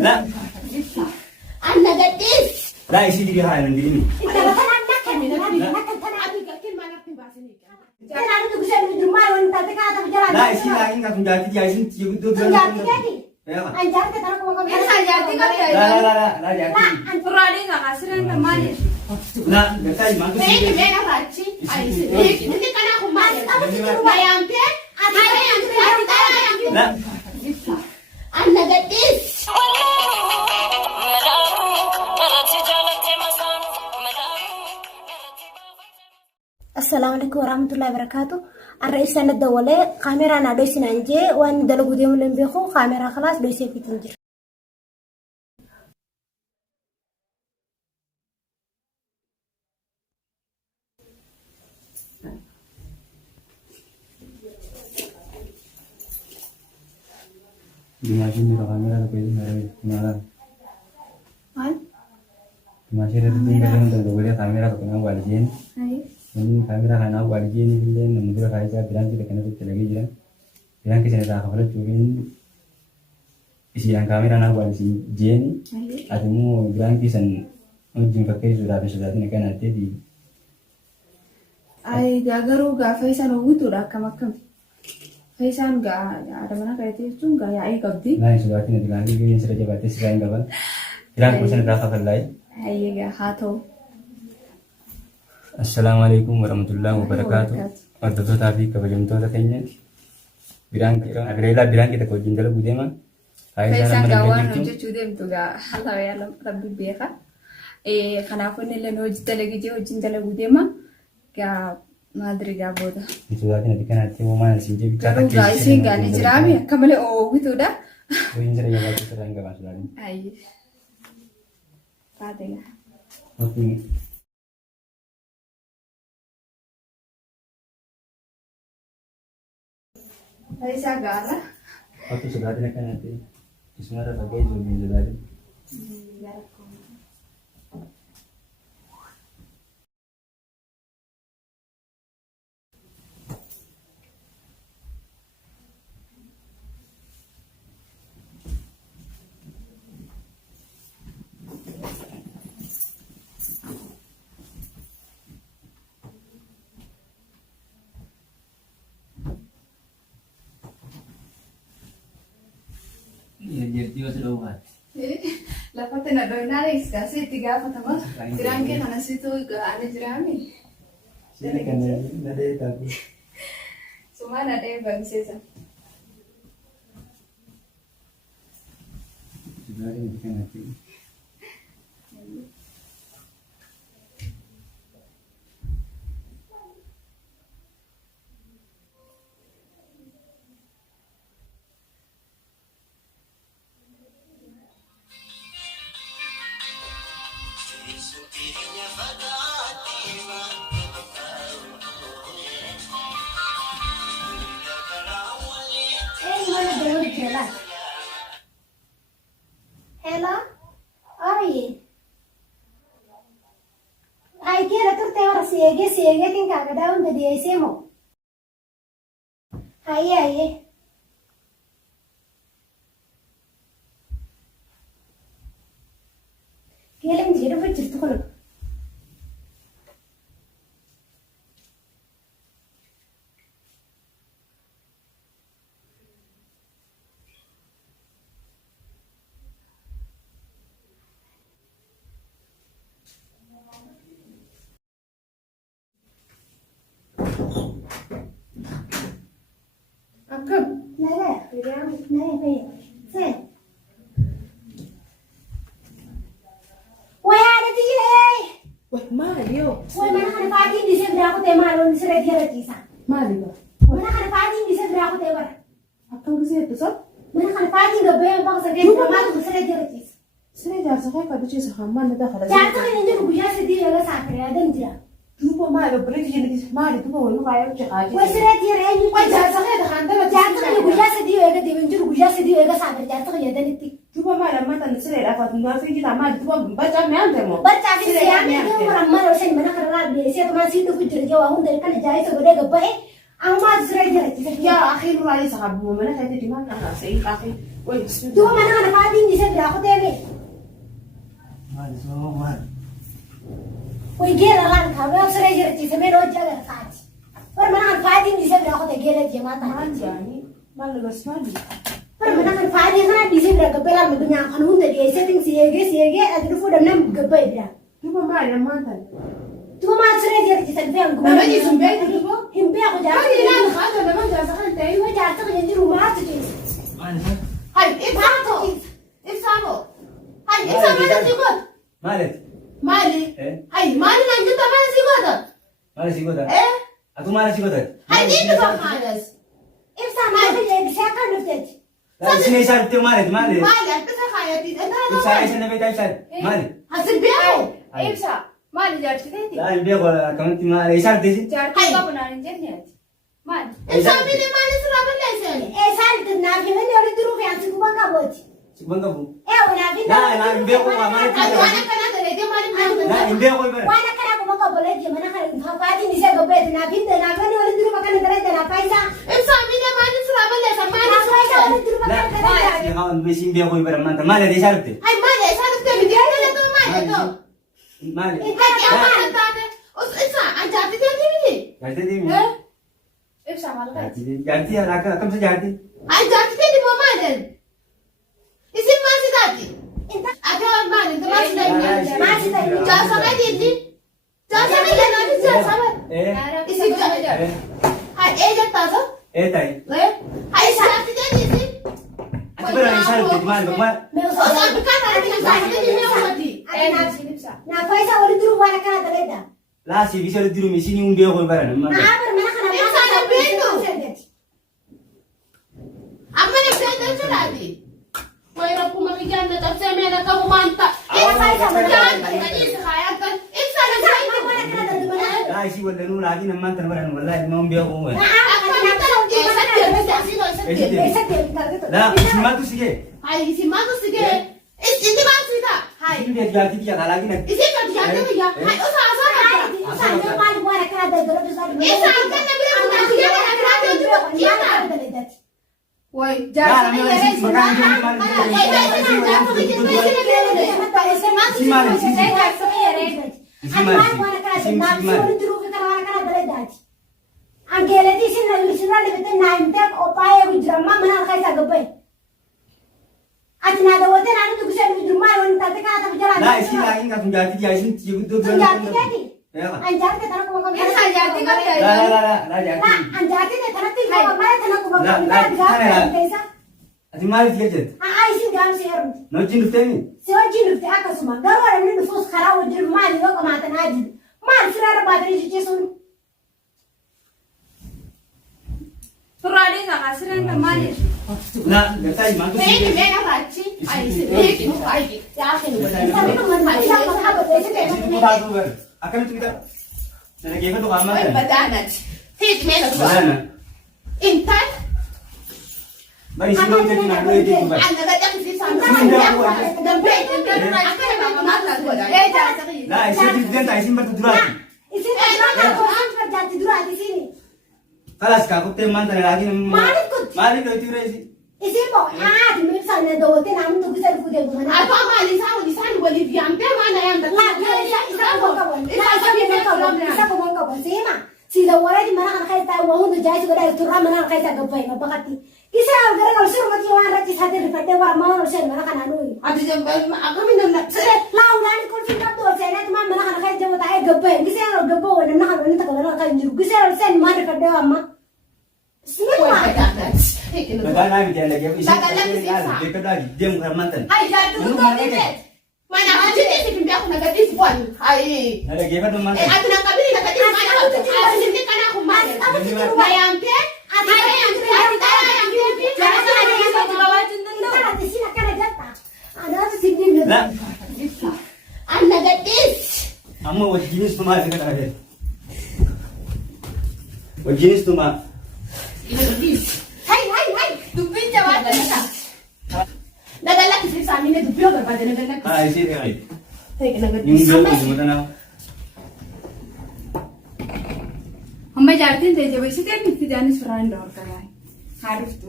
لا أنا قديس لا يصير لي هاي من ديني أنت مثلا نكمل أنا أريد أقول لك جمال وأنت تكاد بجلال لا يصير لا إنك تجاتي جايزين تجيبوا دول جاتي كذي يلا أنا جاتي ترى كم كم لا جاتي أنت رالي كاسر أنت مالي لا جاتي ما كنت بيجي بيجي راتشي بيجي أنت كنا هم مالي ما يامتى لا أنا قديس السلام عليكم ورحمة الله وبركاته. الرئيس أنا الدولة كاميرا أنا دويس نانجي وأنا دلوا قديم لنبيخو كاميرا خلاص دويس في تنجر. दिमागी मेरा kamera तो कोई मेरे तुम्हारा हाँ दिमागी तो तुम कहीं तो दोगले kamera तो कहीं वाली जेन ini kamera kana wali jeni bilen namudura kaisa bilang kita kena tuh lagi jiran bilang kita dah kalau curin isi yang kamera na wali si jeni adumu bilang kisan ujung pakai sudah ini kan nanti di ay gagaru ga faisan wutu da kamakam faisan ga ada mana kayak itu enggak ya ay gabdi nah sudah ini bilang ini sudah jabat selain kapan bilang pesan berapa kali ay ga hato Assalamualaikum warahmatullahi wabarakatuh. Hordoftoota fi kabajamtoota keenya biraan agreela biraan kita wajjin dalagu deema. faisan ga waan hojjechuu deemtu ga hala ya rabbi beeka kanaafuu inni illee hojii dalagii jee wajjin dalagu deema ga maadri ga booda Sudah ini kanatti uumaan isin jee bicha garuu ga isin ga ni jiraami akka malee oowwituudha Ini sudah jabat selain kapan sudah ini. ay faatega Oke. faisan ga ala Waktu sudah ini kan nanti semua ada pakai zoom ini sudah. Iya jadi sudah buat. lafate na doonaa iskaasi itti gaafatama jiraan kee kana situ ga'aani jiraami Sini kan ada tapi. sumaan adee bamseesa Sudah ini kan nanti. mana dulu jelas. Hello, ay, ay kira tuh tewar siege tinggal ke daun jadi isemu. Ay. Kira jadi bocor tuh kalau. akkam Nada, nada, sen. Wah ada tinggal. wah maali yoo Wah mana ada pagi di sini aku tema lo di sini dia lagi sah. maali ba Mana ada pagi di sini aku tema. akkam gisee tusa Mana ada pagi nggak bayar bang saya dia malu di sini dia lagi. siree jaarsa kee kadhu ciisa hammaan na dakala Jangan kan ini juga biasa dia ada sakit ada njira. duuba maali obboleetti jedhati maali duuba wal nuqaayoo jeqaaji Wah sini dia ini. wah jaarsa kee dakaan dala Jangan kan ini biasa dia ada dia njira biasa dia ada sakit jangan kan ya dan itu. duuba maali ammaa tan siree dhaafatu nuwaafii jitaa maali duuba bacaa mi'aante moo Baca di sini dia orang mana orang mana kerana dia siapa masih itu kucing jauh dari kan jahit sudah gede. أما زري جرت يا أخي نورالي صحابه ما أنا هذا ما أنا سيء أخي ويسمع تو ما أنا فادين دي سبلا أخو تبي Mal so mal. ويجيل الآن كابل زري جرت سبلا وجا جرت فرما أنا فادين دي سبلا أخو تجيل جماعة ما يعني ما له بس ما لي فرما أنا فادين أنا دي سبلا قبل ما بنيا قانون ده جاي سيتين سيجي أدري نم قبل ده تبغى ما أنا ما أنت تو ما زري جرت سبلا ما بدي سبلا تبغى هم بيا خد ما لي لا خلاص أنا ما جالس أنت ما جات تغني روما تجي Mal so. هاي إبسامو إبسامو هاي إبسامو ما تسيقط Malet. مالي Eh? هاي مالي نجد ما تسيقط Mal si goda. إيه Aku mal si goda. هاي دي تبغى خالص إمسا ما في ساكن نفتح La sini sar te malet malet. مالي أنت خايتي أنت Isa isa na beta sar. Malet. هسبيعه Ibsa, maal ijaarsi teeti? La imbe ko kamanti mal isar te si. Ijaarsi qabu naan hin jenneeti. Maal? إبسامي مالي سلام الله يسلم إيه سالت النافي من يولد دروب يعني سكوبا كابوتي Sibanga bu. إيه ونافي لا imbe ko ma malet. أنا كنا تريد مالي La imbe ko ibara. وانا كنا كوبا كابولتي من أخر فادي نسيب بيت نافي ده نافي من يولد دروب كان دريد نافيسا إبسامي مالي سلام الله يسلم مالي نافيسا سلام يولد دروب La كان دريد ya kawan be simbe ko ibara manta malet isar te. هاي مالي سالك تبي تقول لك مالي تو Malet. هاي أمان تاني أس إسا أنت عارف تبي Jarte di mi. Ibsa maal qabu? Jarte ya la kam se jarte. أنت عارف تبي مو مالي اسم ما سيداتي أكمل مالي أنت ما سيداتي ما سيداتي. جالسة ما يدي جالسة ما يدي جالسة ما Eh. اسم Eh. هاي إيه جت تازة Eh tai. هاي سالك تبي اسم Aku pernah isar te mal ko ma. أصلا بكرة أنا كنا سالك تبي مو مالي Ee naafsi ibsa. نافيسا يولد دروب وانا كنا دريد La si bisa diru mi sini umbe ko ibara ما manta. عبر من أخر إمسا أنا بينو أما نبدأ نسرادي ويركم مكان تفسمي أنا كم ما أنت إيه فايدة من كان تجلس خيالك إمسا أنا سايق La si wala nu lagi nan manta bara wallahi ma umbe ko ma. La sima tu sige. هاي سيما تسيجي إنتي ما تسيجا هاي Ini dia jati dia lagi nak. إذا كنت جاتي يا هاي أسا أسا إسا أنت نبي نقول يا أنا أنا Woy, La jaarsi mi ni wala si makan dia mal. Angelati sin na wisra de bete naim tek opaye wijrama mana kai sa gabe atna da wote nanu tu gusel wijrama won ta te ka ta bijala La isi lagi nak jati dia isi cium tu. anjati kati Ya. anjati tana ko ko Ibsa jaarsi ka ta'e. La jati. la anjati te tana ti ko mara tana ko ko La, mara la, ga la. kaisa Ati mal dia jet. ai sin gam se yarum No jin temi. se waji lu ta aka suma garo da ni fus khara wajir mal yo ko mata naji mal sira ba dare ji sun Turaalee isaa asirraa hin maali? La, gatai mantu بيني sige. بين راتشي هاي سيدي هاي يا أخي isa ni ko man ma isa ko ha ba te se Isi tu ta tu ber. Akan tu kita. Nana kaya tu kama. بدانت هيك مين Mana? أنت Bari sini kita nak dua itu ber. أنا بدك في سامي Ee jaarsi. La, isi tu dia isi bertu dua. isi na ko an par jati dura di sini Kalas ka aku tem mantan lagi nam. Malik kut. Malik itu itu isi. isi bo di mi sa na do wote nanu tu gusel fu de gumana أبغى ما لسان لسان ولي في أم بيا ما أنا يوم la la isa ko ka bon la isa ko ka bon isa ko ka bon sima si da wala di mana kan kai ta wa hundu jai ko da turra mana kai ta gabai ma bakati kisa gara gal sur mati wa rati sa de fate wa ma no sen mana kan anu أبغى جنب أبغى من النفس la ulani ko fi ka do sen na ma mana kan kai jawo ta ai gabai kisa ro gabo wa na kan ta kan kan jiru kisa ro sen ma de fate wa ma sima Bagaimana nak dia lagi? Isi. Bakal lagi sih, Sa. Dekat lagi dia bukan mantan. هاي جات تقول لي ما أنا أجي تيجي في بياخد نقديس فون هاي Ada gebat tu mantan. أنا قبلي نقديس ما أنا أقول أنا كنا أخو ما ما يوم كه هاي يوم كه هاي يوم كه جالس أنا يوم كه جواب جندنا Tara, di sini kana jatta. Ada sini ni. La, أنا قديس amma wajib jenis tu mah sekarang ada. Wajib jenis tu mah. قديس هاي هاي هاي دبين جواب جندنا لا لا لا كيف سامي ندبيه بعدين نقول Ah, isi dia. هيك أنا Yung قديس dia tu macam mana? Hamba jaartiin ta'e jabeessitee itti jaanis firaan da'oo karaa haa dhuftu.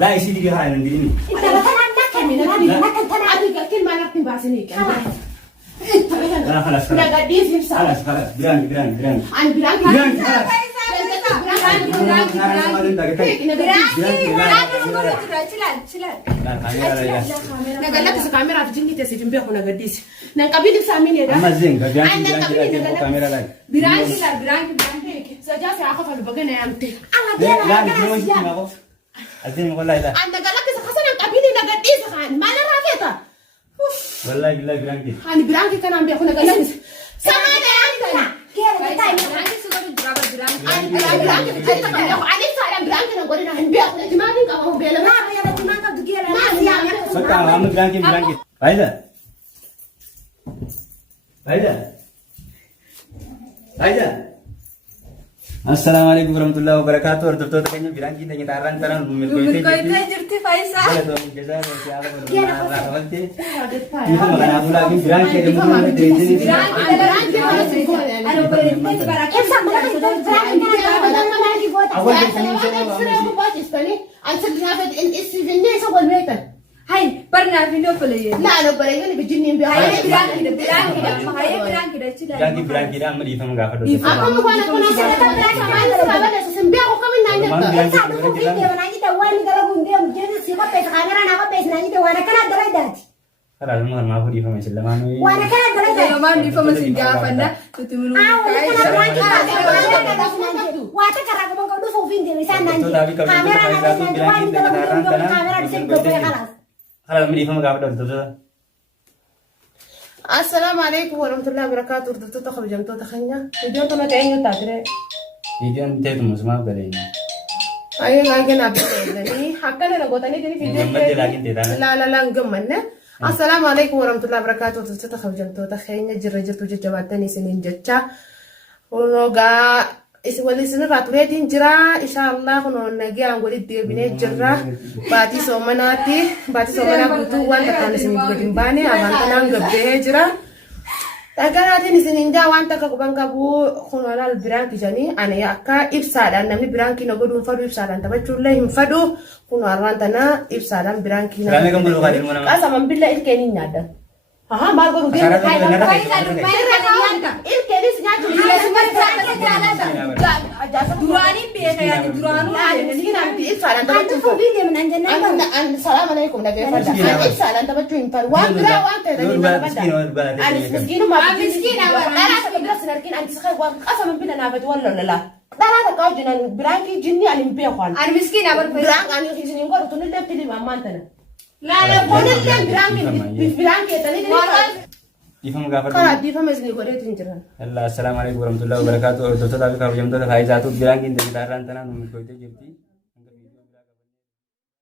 لا يصير لي هاي عندي إني. انت مثلا نكن تنا أديك كل ما نحكي باسنيك لا خلاص خلاص. لا قديس يفسر خلاص خلاص. برانك. عن برانك برانك خلاص. نقلت الكاميرا في جني تسجن بيه ولا قديس نقبل سامين أما زين كاميرا لا. Biraanki سجاسي أخاف البقنا يا أمتي لا نحن نسمع ما أزين والله لا. أنا قلت خسنا نقبل نقديس خان ما أنا رافيتا والله بالله برانك. أنا برانك كان عم بيأخذ قلت سامعنا يا أنت كيف تايم biraanki sudah berapa biraanki. أنا برانك أنت كان بيأخذ عليك سالم برانك نقولنا هن بيأخذ جمالي كمان بيلا ما يا بنت ما قد كيرا ما سيا سكر عم برانك. فايدة. السلام عليكم ورحمة الله وبركاته. ورتبتوا تكني برانك تاني تاران تاران Koy tay jirti Faisa. Itu makan aku lagi berangkat dari rumah dari sini. انا بريت برا كيف سامع أول كيسني Hai, pernah video play. Biraanki dah cila. berangkat dah mesti sama gak ada. Kalau mau maaf di family selama ini. Zaman di famasi Java dah, tu menunggu. Kalau mesti sama gak ada tu. السلام عليكم ورحمة الله وبركاته. ردتو تخرج جمتو تخنيا. فيديو تنا تعينو تادري. Ini ente tu semua beri. أيه لكن أبدا حقنا نقولني تاني فيديو. لا نقمنا. السلام عليكم ورحمة الله وبركاته. ردتو تخرج جمتو تخنيا جرجت جواتني سنين جتة. ونوجا ولي سنة راتوريتين جرا إن شاء الله كنا نجي عن ولي دير بني جرا باتي سومنا بتو وان تكان سنين بقدم باني أمان تنام قبله جرا تكان هذه سنين جا وان تكاكوبان كابو كنا على البرانك جاني أنا يا أكا إبسادا نمني برانكي نقولون فدو إبسادا تبى تقول هم فدو كنا على تنا إبسادا برانكي نا Kami kamu lupa di mana? كاسا من بالله إلكني نادا ها ما أقول دي إلكني سناتو Durani biasa ya duranu. السلام عليكم نبي فدا أنا إسأل أنت بتشوين فر وان برا وان تدا أنا مسكين ما مسكين أنا سكبر سنركين أنت سخي وان أصلا من بينا نابت ولا لا لا تكاو جنان برانكي جني أنا مبيخوان Ani miskin apa برانك أنا يجيني نقول تقول لي تلي ما مانتنا لا قول لي برانكي تلي Di family gak ada. كلا دي فمزني قولي تنجران Assalamualaikum warahmatullahi wabarakatuh. Dokter tapi kalau jam tu dah hari satu bilang kita taran tanah nomor kau itu jadi.